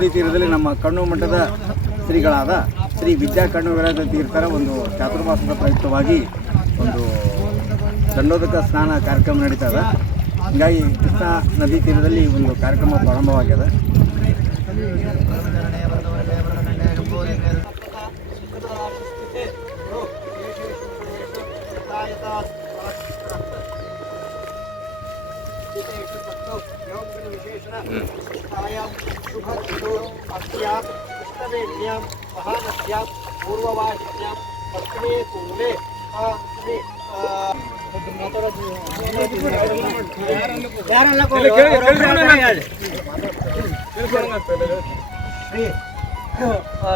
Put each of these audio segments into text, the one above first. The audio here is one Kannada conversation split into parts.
ನದಿ ತೀರದಲ್ಲಿ ನಮ್ಮ ಕಣ್ಣು ಮಠದ ಶ್ರೀಗಳಾದ ಶ್ರೀ ವಿದ್ಯಾ ಕಣ್ಣು ವೀರಾಜ ತೀರ್ಥರ ಒಂದು ಚಾತುರ್ಮಾಸದ ಪ್ರಯುಕ್ತವಾಗಿ ಒಂದು ದಂಡೋದಕ ಸ್ನಾನ ಕಾರ್ಯಕ್ರಮ ನಡೀತಾ ಇದೆ. ಹೀಗಾಗಿ ಕೃಷ್ಣಾ ನದಿ ತೀರದಲ್ಲಿ ಒಂದು ಕಾರ್ಯಕ್ರಮ ಪ್ರಾರಂಭವಾಗಿದೆ. पूर्ववाहिन्यां पश्चिमे कूले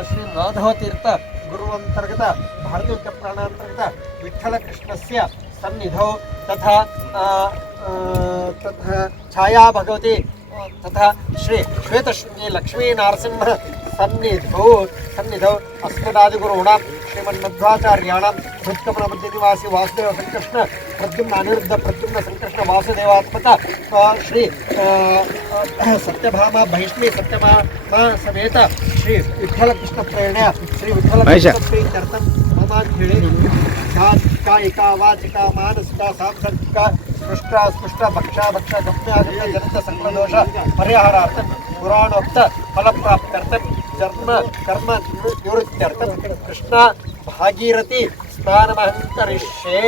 श्री माधव तीर्थ गुरुवंतर्गत भारतीय प्राणांतर्गत विठ्ठल कृष्णस्य सन्निधौ तथा छाया भगवती तथा श्री श्वेतशृंगी लक्ष्मी नारसिंह सन्निधौ अस्मदादिगुरूणां श्रीमन्मध्वाचार्याणां हृत्कमल मध्यनिवासी वासुदेव संकृष्ण प्रद्युम्न अनिरुद्ध प्रद्युम्न संकृष्ण वासुदेवात्मक श्री सत्यभामा भैष्मी सत्यभामा समेत श्री विठ्ठल कृष्ण प्रेरणया श्री विठ्ठल कृष्ण प्रीत्यर्थं ममांजलि कायिका वाचिका मानसिका सांसर्गिका स्पृष्टा स्पृष्टा भक्षा भक्षा गम्यागम्य जनित संकलदोष परिहारार्थं पुराणोक्त फलप्राप्त्यर्थं जन्म कर्म निवृत्त्यर्थं कृष्णा भागीरथी स्नानमहं करिष्ये।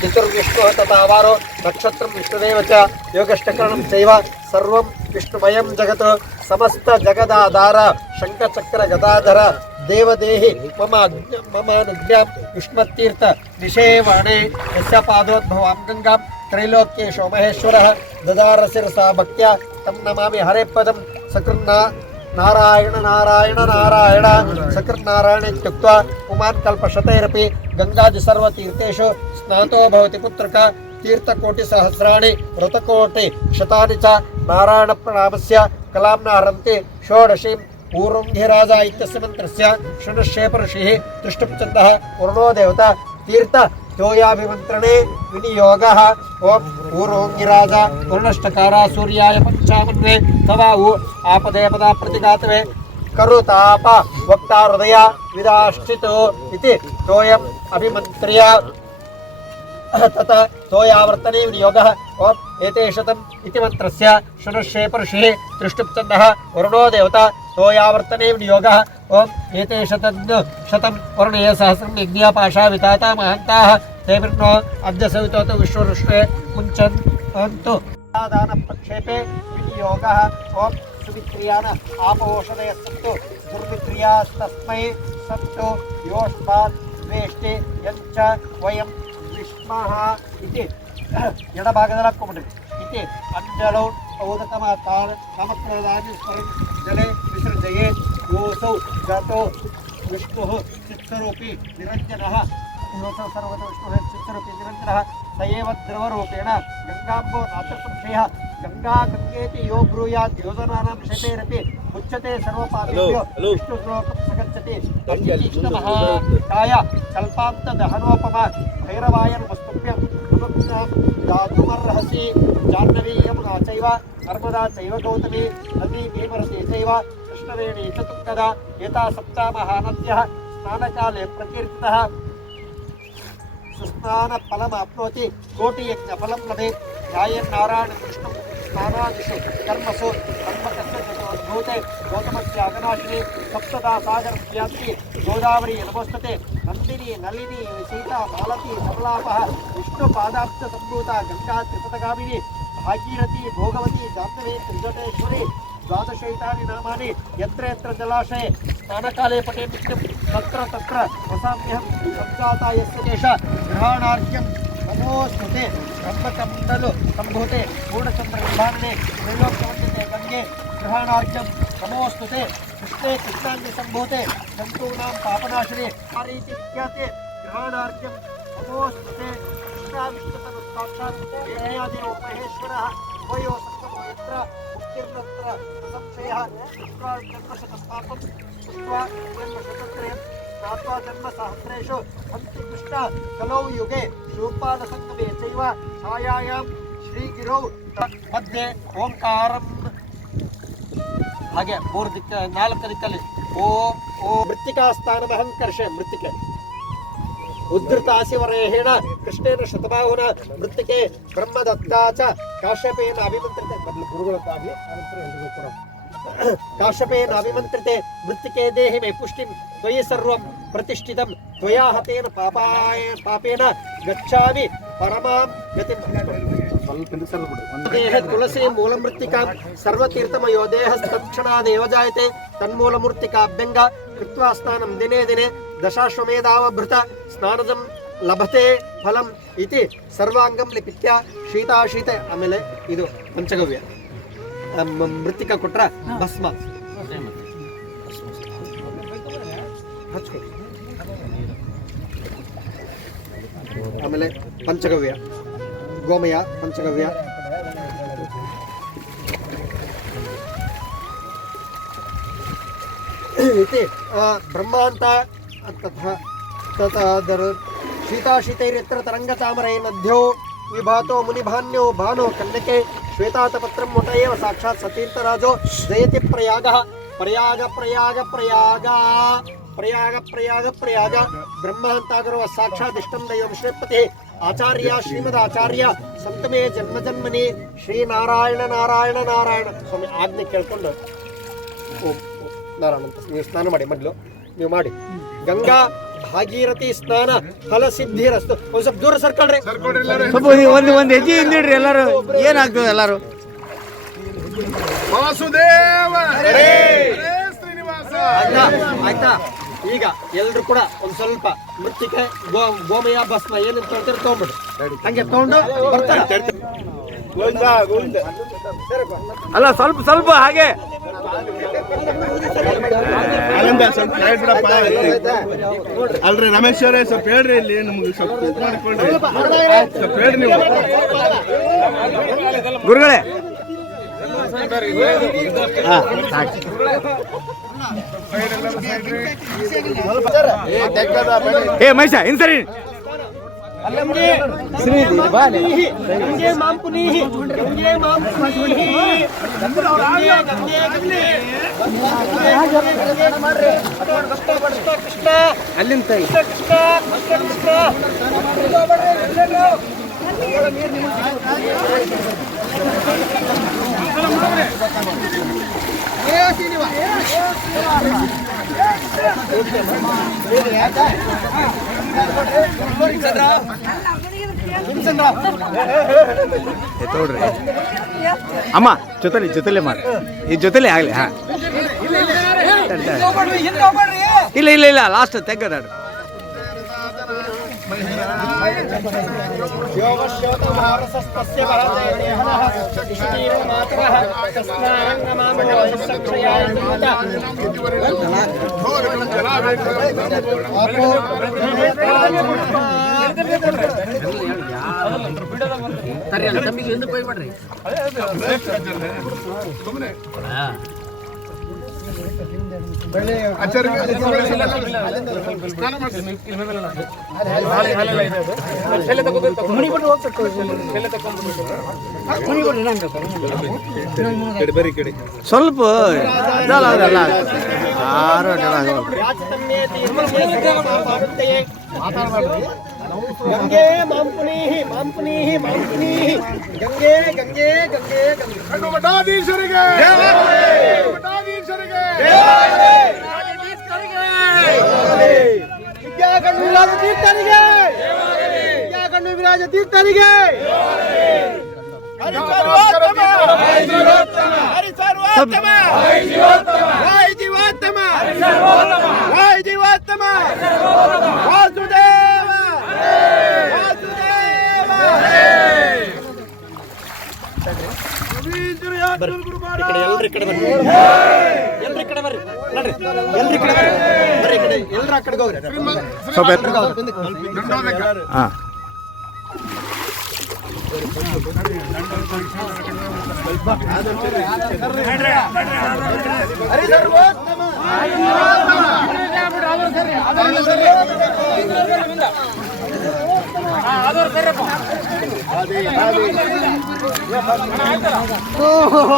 चतुर्विष्णुः तथा वारो नक्षत्रं विष्णुदेव च योगष्टकरणं चैव सर्वं विष्णुमयं जगत् समस्त जगदाधार शङ्खचक्र गदाधर देवदेहि मम अनुज्ञां युष्मत्तीर्थ निषेवणे यस्य पादोद्भवां गंगां त्रैलोक्येशो महेश्वरः ददारशिरसा भक्त्या तं नमामि हरेपदं सकृन्ना नारायण नारायण नारायण सकृन्नारायण इत्युक्त्वा पुमान् कल्पशतैरपि गंगादि सर्वतीर्थेषु स्नातो भवति पुत्रक तीर्थकोटिसहस्राणि व्रतकोटि शतानि च नारायणप्रणामस्य कलां हरन्ति षोडशीं ऊरुङ्घिराजा इत्यस्य मन्त्रस्य शृणुष्येप ऋषिः दृष्टुप्छन्दः वरुणो देवता तीर्थ तोयाभिमन्त्रणे विनियोगः ओम ऊरोङ्गिराजा वरुणष्टकारा सूर्याय पंचामन्वे तवा ऊ आपदे पदा प्रतिघातवे करुताप वक्ता हृदय विदाश्चितो इति तोयम् अभिमन्त्र्य तथा तोयावर्तने विनियोगः ओम एतेशतम् इति मन्त्रस्य शृणुष्येप ऋषिः दृष्टुप्छन्दः वरुणो देवता तोयावर्तने विनियोगः ओम एतेशतं वरुणेय सहस्रं यज्ञपाशा विताता महान्ताः तेभिर्नो अद्य सवितोत विश्वऋष्णे मुञ्चन्तु दान प्रक्षेपे विनियोगः ओम सुविक्रियान आपोषणय सन्तु दुर्विक्रियास्तस्मै सन्तु योष्मात् द्वेष्टे यञ्च वयं विष्मः इति ಎಡಭಾಗದಲ್ಲಿ ಹಾಕ್ಕೊಂಬಿಡ್ರಿ ಇತಿ ಅಂಜಲೌ ಔದಕಮಾತಾರ ನಾಮತ್ರದಾನಿ ಸ್ವರಂ ಜಲೆ ವಿಸರ್ಜಯೇ ಯೋಸೌ ಜಾತೋ ವಿಷ್ಣುಃ ಚಿತ್ತರೂಪಿ ನಿರಂಜನಃ ಯೋಸೌ ಸರ್ವದ ವಿಷ್ಣುಃ ಚಿತ್ತರೂಪಿ ನಿರಂಜನಃ ಸಯೇವ ದ್ರವರೂಪೇಣ ಗಂಗಾಂಬೋ ನಾತ್ರಸಂಶಯಃ ಗಂಗಾ ಗಂಗೇತಿ ಯೋ ಬ್ರೂಯಾತ್ ಯೋಜನಾನಾಂ ಶತೈರಪಿ ಮುಚ್ಯತೆ ಸರ್ವಪಾಪೇಭ್ಯೋ ವಿಷ್ಣುಶ್ಲೋಕಂ ಸಗಚ್ಚತಿ ಅತ್ಯತೀಕ್ಷ್ಣಮಃ ಕಾಯ ಕಲ್ಪಾಂತ ದಹನೋಪಮ ಭೈರವಾಯ ನಮಸ್ತುಭ್ಯಂ दातुमर्हसि जाह्नवी यमुना चैव नर्मदा चैव गौतमी नदी भीमरती चैव कृष्णवेणी च तुङ्गदा एता सप्तामहानद्यः स्नानकाले प्रकीर्तितः सुस्नानफलमाप्नोति कोटियज्ञफलं लभेत् ध्यायन्नारायणं कृष्णं स्नानादिषु कर्मसु कर्मकस्य चतुर्भूते गौतमस्य अगनाशिनी सप्तदा सागरं व्याप्ति गोदावरी नमोस्तुते नंदिनी नलिनी सीता मालती सबलापः विष्णु पादाब्ज संभूता गंगा त्रिपथगामिनी भागीरथी भोगवती जाह्नवी त्रिजटेश्वरी द्वादशैतानि नामानि यत्र यत्र जलाशये स्नानकाले पठे नित्यं तत्र तत्र वसाम्यहं संजाता यस्य देश ग्रहणार्घ्यं नमोस्तुते ब्रह्मकमण्डलु संभूते पूर्णचन्द्रविभावने त्रैलोक्यवन्दिते गंगे ग्रहणार्घ्यं नमोस्तुते कृष्णे कृष्णांग संभूते जंतूनां पापनाशिने आरीति विख्याते ग्रहणार्घ्यं नमोस्तुते कृष्णा विष्णुतनुस्ताक्षात् वेदयादिनो महेश्वरः वयो संगमो यत्र मुक्तिर्नत्र संशयः कृत्वा जन्मशतपापं कृत्वा जन्मशतत्रयं स्नात्वा जन्मसहस्रेषु अन्तिकृष्ण कलौ युगे शूर्पाणसङ्गमे चैव छायायां श्रीगिरौ मध्ये ओंकारं ಹಾಗೆ 4 ದಿಕ್ಕಲ್ಲಿ ಓಂ ಓಂ ಮೃತ್ತಿಕಾ ಸ್ಥಾನಮಹಂಕರ್ಷ ಮೃತ್ತಿಕೆ ಉದ್ಧೃತಾಸಿವರೇಣ ಕೃಷ್ಣೇನ ಶತಬಾಹುನ ಮೃತ್ತಿಕೆ ಬ್ರಹ್ಮದತ್ತಾ ಚ ಕಾಶ್ಯಪೇನ ಅಭಿಮಂತ್ರಿತೆ ಗುರುಗಳಾಗಿ ಅನಂತರ ಎಲ್ರಿಗೂ ಕೂಡ ಕಾಶ್ಯಪೇನ ಅಭಿಮಂತ್ರಿತೆ ಮೃತ್ತಿಕೆ ದೇಹಿ ಮೇ ಪುಷ್ಟಿಂ ತ್ವಯಿ ಸರ್ವಂ ಪ್ರತಿಷ್ಠಿತಂ ತ್ವಯಾ ಹತೇನ ಪಾಪೇನ ಗಚ್ಚಾಮಿ ಪರಮಾಂ ಗತಿಂ ದೇಹ ತುಳಸಿ ಮೂಲಮೃತ್ತಿಕಾಂ ಸರ್ವತೀರ್ಥಮಯೋ ದೇಹಸ್ತಕ್ಷಣಾದೇವ ಜಾಯತೆ ತನ್ಮೂಲಮೂರ್ತಿಕಾಭ್ಯಂಗ ಕೃತ್ವಾ ಸ್ನಾನಂ ದಿನೇ ದಿನೇ ದಶಾಶ್ವಮೇಧಾವಭೃತ ಸ್ನಾನದಂ ಲಭತೆ ಫಲಂ ಇತಿ ಸರ್ವಾಂಗಂ ಲಿಪಿತ್ಯ ಶೀತಾಶೀತ. ಆಮೇಲೆ ಇದು ಪಂಚಗವ್ಯ ಮೃತ್ತಿಕಾ ಕೊಟ್ರ ಭಸ್ಮ ಹಚ್ಕೊಡಿ. ಆಮೇಲೆ ಪಂಚಗವ್ಯ ಗೋಮಯ ಪಂಚಗವ್ಯ इति ब्रह्मांत तथा शीताशीतैर्यत्र तरंगतामरैर्नद्यो विभातो मुनिभान्यो भानो कन्यके श्वेतातपत्रं मुट एव साक्षात् सतीर्थराजो जयति प्रयागः प्रयाग प्रयाग प्रयाग प्रयाग प्रयाग प्रयाग ब्रह्मांतागरो साक्षात् इष्टं दैवं श्रीपतिः आचार्य श्रीमदाचार्य संतमे जन्म जन्मनि श्री नारायण नारायण नारायण स्वामी आज्ञೆ ಕೇಳ್ಕೊಂಡು ನಾರಾಯಣ ಅಂತ ನೀವು ಸ್ನಾನ ಮಾಡಿ. ಮೊದಲು ನೀವು ಮಾಡಿ ಗಂಗಾ ಭಾಗೀರಥಿ ಸ್ನಾನ ಫಲ ಸಿದ್ಧಿರಸ್ತು. ಒಂದು ಸ್ವಲ್ಪ ದೂರ ಸರ್ಕೊಳ್ರಿ, ಸ್ವಲ್ಪ ಒಂದು ಹೆಜ್ಜೆ ಹಿಂದಿಡ್ರಿ ಎಲ್ಲರೂ. ಏನಾಗ್ತದೆ ಎಲ್ಲರೂ ವಾಸುದೇವ ಶ್ರೀನಿವಾಸ ಆಯ್ತಾ? ಈಗ ಎಲ್ರು ಕೂಡ ಒಂದ್ ಸ್ವಲ್ಪ ಮೃತ್ತಿಕೆ ಗೋಮಯ ಭಸ್ಮ ಏನಂತ ಹೇಳ್ತಾರೆ ತಗೊಂಡ್ಬಿಡಿ. ಹಂಗೆ ತಗೊಂಡು ಬರ್ತಾರೆ. ಅಲ್ಲ ಸ್ವಲ್ಪ ಸ್ವಲ್ಪ ಹಾಗೆ ಅಲ್ರಿ ರಮೇಶ್ ಅವರೇ ಸ್ವಲ್ಪ ಹೇಳ್ರಿ, ಇಲ್ಲಿ ನಮ್ಗೆ ಸ್ವಲ್ಪ ಮಾಡ್ಕೊಳ್ರಿ, ಸ್ವಲ್ಪ ಹೇಳ್ರಿ ನೀವು ಗುರುಗಳೇ. ಏ ಮೈಷ ಇನ್ಸರಿ ಗಂಗೆ ಮಾಂ ಪುನೀಹಿ ಗಂಗೆ ಮಾಂ ಪುನೀಹಿ ಕೃಷ್ಣ ಅಲ್ಲಿಂದ ಕೃಷ್ಣ ತೋಡ್ರಿ ಅಮ್ಮ ಜೊತೆಲೆ ಮಾಡಿ, ಈ ಜೊತೆಲೆ ಆಗ್ಲಿ. ಹಾ ಇಲ್ಲ ಇಲ್ಲ ಇಲ್ಲ ಲಾಸ್ಟ್ ತೆಗ್ಗದಾಡ್ರಿ. ಸ್ವಲ್ಪ ಗಂಗೆ ಮಾಂ ಪುನೀಹಿ ಮಾಂ ಪುನೀಹಿ ಮಾಂ ಪುನೀಹಿ ಗಂಗೆ ಗಂಗೆ ಗಂಗೆ ಗಂಗೆ ಕಣ್ಣು ಮಠಾಧೀಶರಿಗೆ ಮಠಾಧೀಶರಿಗೆ ವಿದ್ಯಾಕಣ್ಣು ವಿರಾಜ ತೀರ್ಥರಿಗೆ ವಿದ್ಯಾಕಣ್ಣು ವಿರಾಜ ತೀರ್ಥರಿಗೆ ಎಲ್ರಿ ಕಡೆ ಬರ್ರಿ, ಎಲ್ರಿ ಕಡೆ ಬರ್ರಿ, ನೋಡ್ರಿ ಎಲ್ರಿ ಕಡೆ ಬರ್ರಿ, ಬರ್ರಿ ಕಡೆ ಎಲ್ರ ಆ ಕಡೆಗೆ ಹೋಗ್ರಿ. ಸ್ವಲ್ಪ ಹಾಂ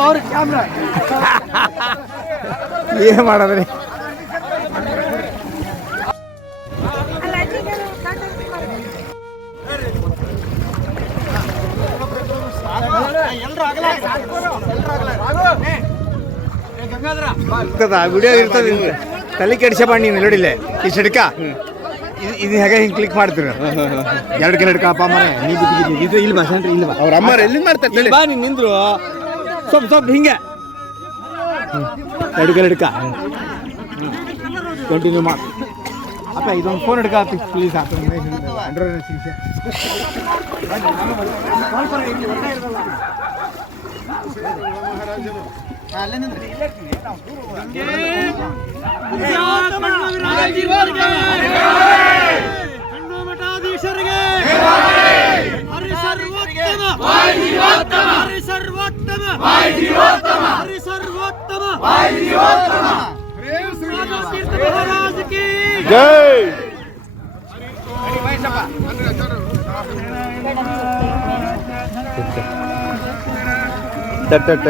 ಅವ್ರ ಕ್ಯಾಮ್ರಾ ಏನು ಮಾಡೋದ್ರಿ? ವಿಡಿಯೋ ಇರ್ತದೆ, ತಲೆ ಕೆಡಿಸಬೇಡ ನೀನು ನೋಡಿಲ್ಲ ಈ ಸಿಡ್ಕ ಇದು ಹೇಗೆ ಹಿಂಗೆ ಕ್ಲಿಕ್ ಮಾಡ್ತೀರ 2 ಕಿಲೋ ಹಿಡ್ಕಪ್ಪ ಮನೆ ನೀ ಬಿದ್ದಿದ್ದೀನಿ ಇದು ಇಲ್ಲಿ ಬಾ ಸೆಂಟ್ರಿ ಇಲ್ಲಿ ಬಾ ಅವ್ರ ಅಮ್ಮರು ಎಲ್ಲಿಂದ ಮಾಡ್ತಾರೆ ಇಲ್ಲಿ ಬಾ ನೀನು ನಿಂದ್ರು ಸ್ವಲ್ಪ ಹಿಂಗೆ 2 ಕಿಲೋ ಹಿಡ್ಕ ಕಂಟಿನ್ಯೂ ಮಾಡಿ ಅಪ್ಪ ಇದೊಂದು ಫೋನ್ ಹಿಡ್ಕ ಪ್ಲೀಸ್ ಆತ ಜೈ ತಟ್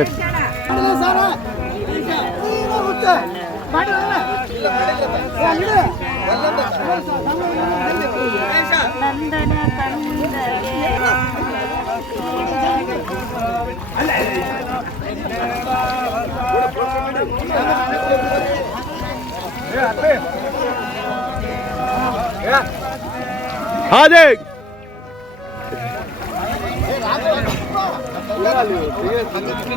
ನಂದನ ಕಂದಗೆ ಹಾದೆ ಚಕ್ರ